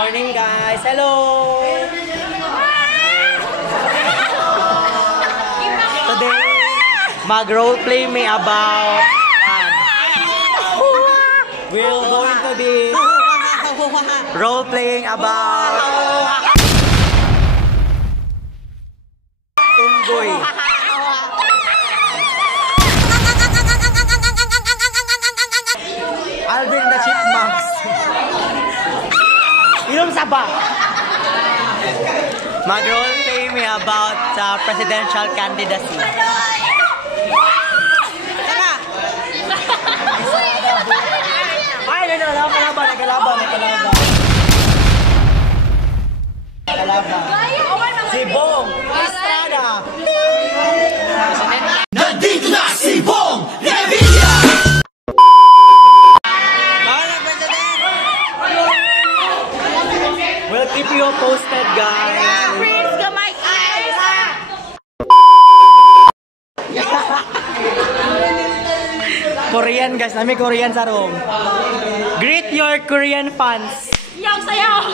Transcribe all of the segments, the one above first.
morning, guys. Hello. Today, mag-roleplay me about we're going to be role-playing about Unggoy. Alvin the Chipmunks. Ilong Saba. Mag-roleplay me about presidential candidacy. Ay, nagkalaban. Si Bong Estrada. Nandito na si Bong Revilla! We'll keep you posted, guys. Please, my eyes. Korean, guys. Nami Korean sa room. Greet your Korean fans. Yo, sayo.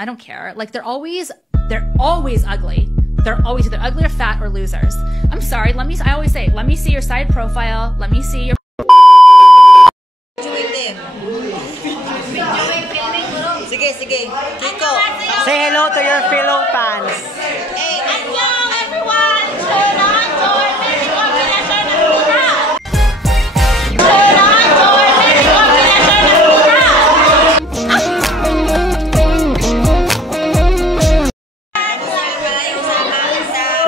I don't care. Like they're always ugly. They're always either ugly or fat or losers. I'm sorry. I always say, let me see your side profile. Let me see your. Sige. Kiko. Say hello to your fellow fans. Hey, annyeong everyone.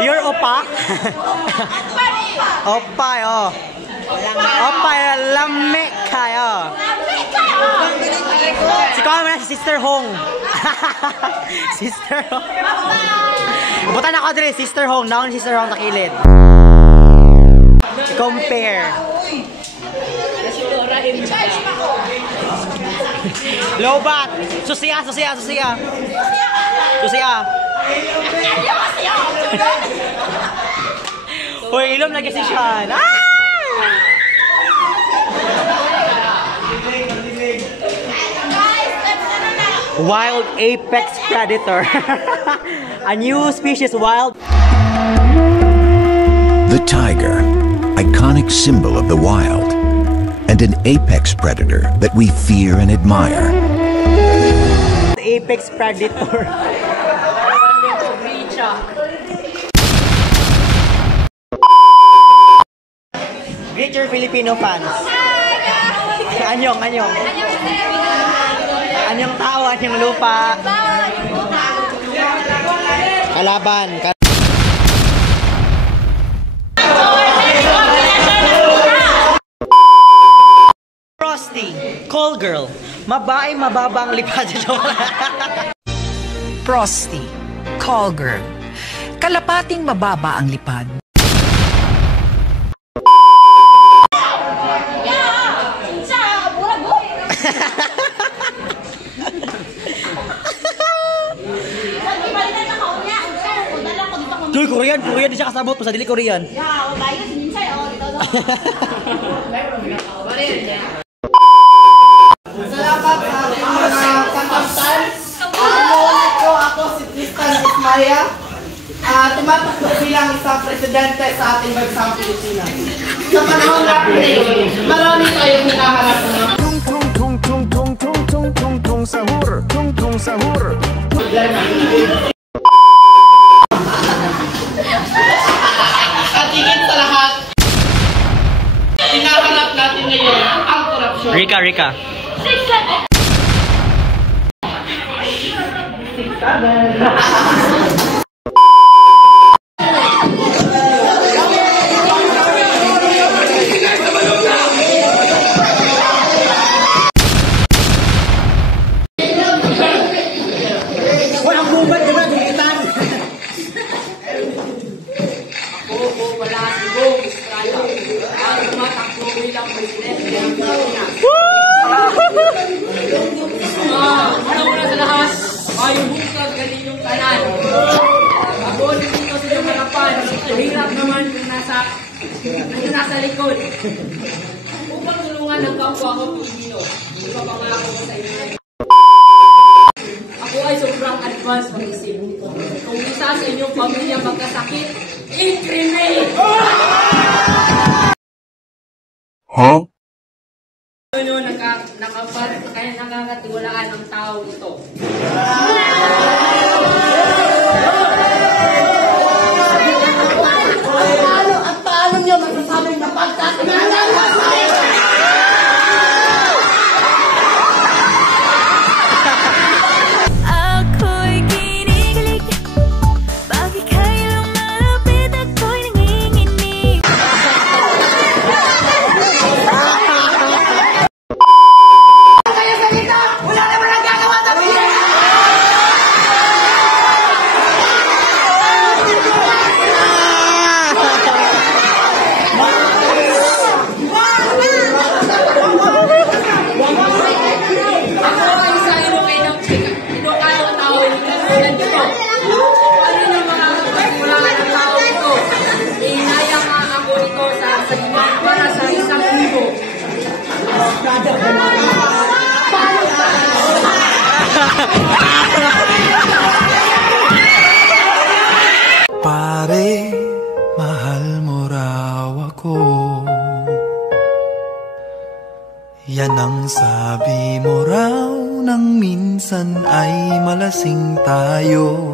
You're Opa? Opa, oh. Opa, lame kayo. Si Kong na si Sister Hong. Sister Hong. Butan ako dre, Sister Hong. Naon Sister Hong takilid. Compare. Lobat. Susiya. Uy, ilom lagi si Sean. Wild apex predator. A new species, wild. The tiger, iconic symbol of the wild, and an apex predator that we fear and admire. Apex predator. Greet your Filipino fans. Anyong tao, anyong lupa. Kalaban. Frosty, call girl. Mababang lipad. Frosty, call girl. Kalapating mababa ang lipad. Duy, Korean di siya kasabot pa sa dili Korean. Salamat sa mga contestants. Ako si Tristan Ismaya. Tumatakbo bilang isang presidente sa ating bansang Pilipinas. Sa panahon natin, marami tayong hinahanap na. Tung sahur. At higit sa lahat, hinahanap natin ngayon ang korupsyon. Rika. harapan. Hirap naman yung nasa likod. Upang tulungan ng kapwa ko Pilipino. Ipapangako ko sa inyo. Ako ay sobrang advance mag-isip. Kung isa sa inyong pamilya magkasakit, i-cremate! Huh? Ano kaya nakakatiwalaan ang tao ito? Paano niyo masasabing na pagkakilala mo? Ako'y kinikilig, bakit kayo lumalapit, ako'y nanginginig. Kaya salita! Wala naman ang gagawa sa piya! Ako ay sa Ilocano tao katulad nito. Ano yung mga katulad ng tao ito? Inaya nga ako ito para sa isang libo. Pare, mahal mo raw ako. Yan ang sabi mo raw nang minsan ay malasing tayo.